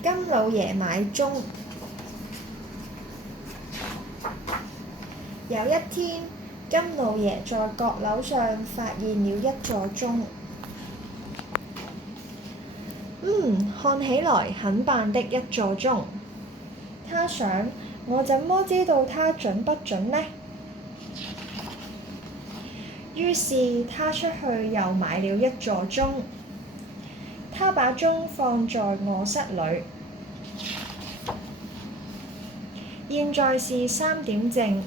金老爺買鐘。有一天，金老爺在閣樓上發現了一座鐘。看起來很棒的一座鐘。他想，我怎麼知道它準不準呢？於是他出去又買了一座鐘。他把鐘放在臥室裡。現在是3點正，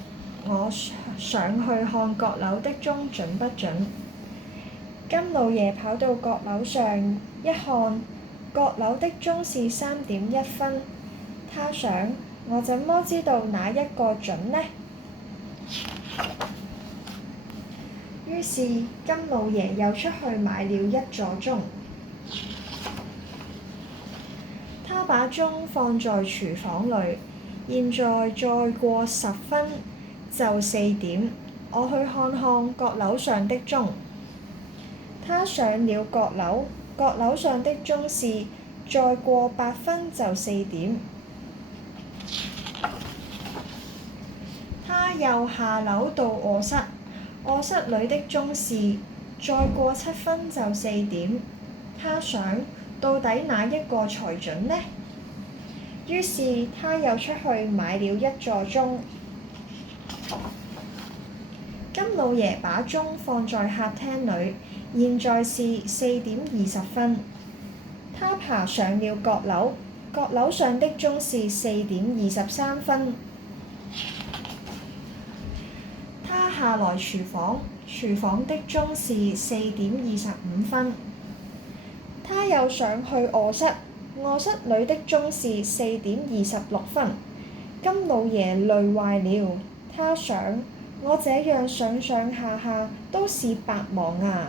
我上去看閣樓的鐘準不準。金老爺跑到閣樓上一看，閣樓的鐘是3點1分。他想，我怎麼知道哪一個準呢？於是金老爺又出去買了一座鐘。他把鐘放在廚房裡。現在再過10分就4點，我去看看閣樓上的鐘。他上了閣樓，閣樓上的鐘是再過8分就4點。他又下樓到臥室，臥室裡的鐘是再過7分就4點。他想，到底哪一個才準呢？於是他又出去買了一座鐘。金老爺把鐘放在客廳裡，現在是4點20分。他爬上了閣樓，閣樓上的鐘是4點23分。他下來廚房，廚房的鐘是4點25分。他又上去臥室，臥室裡的鐘是4點26分。金老爺累壞了，他想，我這樣上上下下都是白忙啊！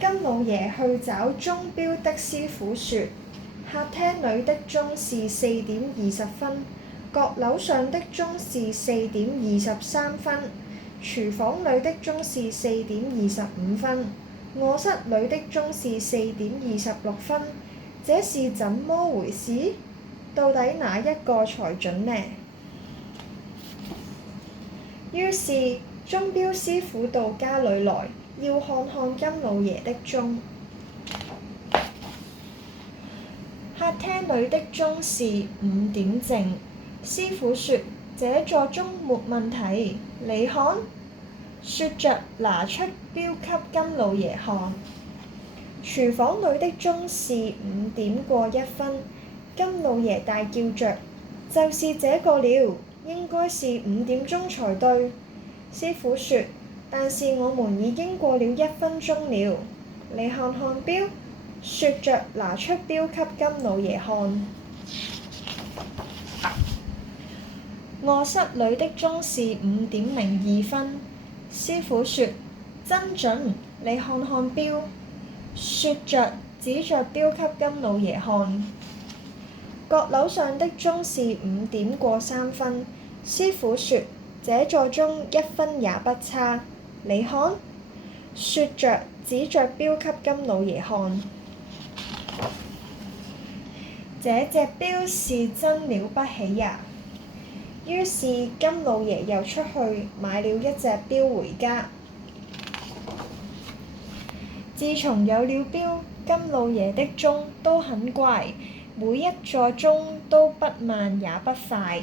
金老爺去找鐘錶的師傅說，客廳裡的鐘是4點20分，閣樓上的鐘是4點23分，廚房裡的鐘是4點25分，臥室裡的鐘是4點26分，這是怎麼回事？到底哪一個才準呢？於是鐘錶師傅到家裡來，要看看金老爺的鐘。客廳裡的鐘是5點正，師傅說：這座鐘沒問題，你看。說着拿出錶給金老爺看。廚房裡的鐘是5點過1分。金老爺大叫着：就是這個了，應該是5點鐘才對。師傅說：但是我們已經過了1分鐘了，你看看錶。說着拿出錶給金老爺看。臥室裡的鐘是5點02分。師傅說：真準，你看看錶。說着指着錶給金老爺看。閣樓上的鐘是5點過3分。師傅說：這座鐘1分也不差，你看。說着指着錶給金老爺看。這隻錶是真了不起呀！於是金老爺又出去買了一隻錶回家。自從有了錶，金老爺的鐘都很怪，每一座鐘都不慢也不快。